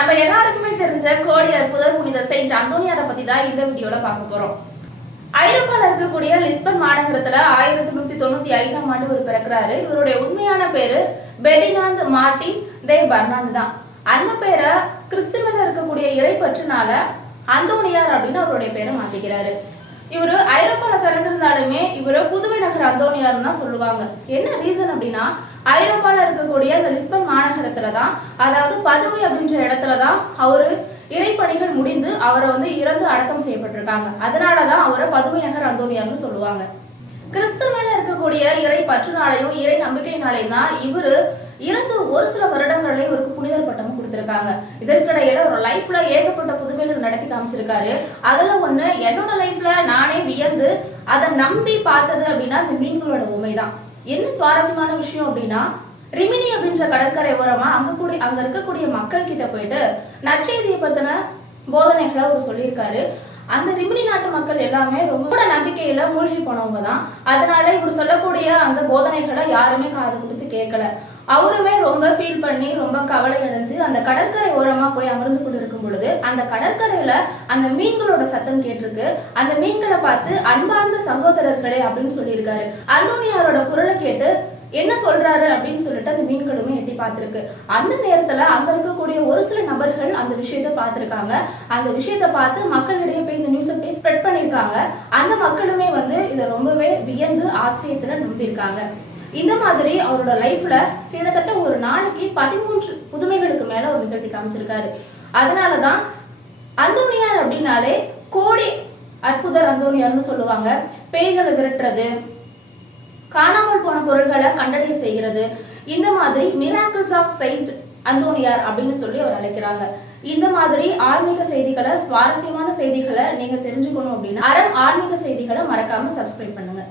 நம்ம எல்லாருக்குமே தெரிஞ்ச கோடி அற்புதர் புனித செயின்ட் அந்தோனியாரை பத்தி தான் இந்த வீடியோல பார்க்க போறோம். ஐரோப்பால இருக்கக்கூடிய லிஸ்பன் மாநகரத்துல ஆயிரத்தி நூத்தி தொண்ணூத்தி ஐந்தாம் ஆண்டு ஒரு பிறக்கிறாரு. இவருடைய உண்மையான பேரு பெர்டினாந்த் மார்டின் தே பர்னாந்து தான். அந்த பேரை கிறிஸ்துவில இருக்கக்கூடிய இறை அந்தோனியார் அப்படின்னு அவருடைய பேரை மாத்திக்கிறாரு. இவரு ஐரோப்பால பிறந்திருந்தாலுமே இவரு புதுவை நகர் அந்தோனியார்னு தான் சொல்லுவாங்க. என்ன ரீசன் அப்படின்னா ஐரோப்பால இருக்கக்கூடிய இந்த லிஸ்பன் மாநகரத்துல தான் அதாவது பதுவை அப்படின்ற இடத்துல தான் அவரு இறைப்பணிகள் முடிந்து அவரை வந்து இறந்து அடக்கம் செய்யப்பட்டிருக்காங்க. அதனாலதான் அவரை பதுவை நகர் அந்தோனியார்னு சொல்லுவாங்க. கிறிஸ்து மேல இருக்கக்கூடிய இறை பற்றுனாலையும் இறை நம்பிக்கையினாலையும் தான் இவரு இறந்து ஒரு சில வருடங்களிலே இவருக்கு புனிதர் பட்டம் இருக்காங்க. இதற்கிடையில ஒரு லைஃப்ல ஏகப்பட்ட புதுமைகள் நடத்தி காமிச்சிருக்காரு. அதுல ஒண்ணு என்னோட லைஃப்ல நானே வியந்து அதை நம்பி பார்த்தது அப்படின்னா இந்த மீன்களோட உண்மைதான். என்ன சுவாரஸ்யமான விஷயம் அப்படின்னா ரிமினி அப்படின்ற கடற்கரை ஓரமா அங்க கூடிய அங்க இருக்கக்கூடிய மக்கள் கிட்ட போயிட்டு நற்செய்தியை பத்தின போதனைகளை அவர் சொல்லியிருக்காரு. அந்த ரிமினி நாட்டு மக்கள் எல்லாமே ரொம்ப நம்பிக்கையில மூழ்கி போனவங்க தான் அதனால இவர் சொல்லக்கூடிய அந்த போதனைகளை யாருமே காது கொடுத்து கேட்கல. அவருமே ரொம்ப ஃபீல் பண்ணி ரொம்ப கவலை அடைஞ்சு அந்த கடற்கரை ஓரமா போய் அமர்ந்து கொண்டு இருக்கும் பொழுது அந்த கடற்கரையில அந்த மீன்களோட சத்தம் கேட்டிருக்கு. அந்த மீன்களை பார்த்து அன்பார்ந்த சகோதரர்களே அப்படின்னு சொல்லியிருக்காரு. அந்தோனியாரோட குரலை கேட்டு என்ன சொல்றாரு? அப்படின்னு சொல்லிட்டு அந்த மீன்களுமே எட்டி பார்த்திருக்கு. அந்த நேரத்துல அங்க இருக்கக்கூடிய ஒரு சில நபர்கள் அந்த விஷயத்த பார்த்திருக்காங்க. அந்த விஷயத்த பார்த்து மக்களிடையே போய் இந்த நியூஸை போய் ஸ்ப்ரெட் பண்ணியிருக்காங்க. அந்த மக்களுமே வந்து இதை ரொம்பவே வியந்து ஆச்சரியத்துல நம்பியிருக்காங்க. இந்த மாதிரி அவரோட லைஃப்ல கிட்டத்தட்ட ஒரு நாளைக்கு பதிமூன்று புதுமைகளுக்கு மேல அவர் நிகழ்த்தி காமிச்சிருக்காரு. அதனாலதான் அந்தோனியார் அப்படின்னாலே கோடி அற்புதர் அந்தோனியார்னு சொல்லுவாங்க. பேய்களை விரட்டுறது காணாமல் போன பொருள்களை கண்டடைய செய்கிறது இந்த மாதிரி மிராக்கிள்ஸ் ஆஃப் செயின்ட் அந்தோனியார் அப்படின்னு சொல்லி அவர் அழைக்கிறாங்க. இந்த மாதிரி ஆன்மீக செய்திகளை சுவாரஸ்யமான செய்திகளை நீங்க தெரிஞ்சுக்கணும் அப்படின்னா அறம் ஆன்மீக செய்திகளை மறக்காம சப்ஸ்கிரைப் பண்ணுங்க.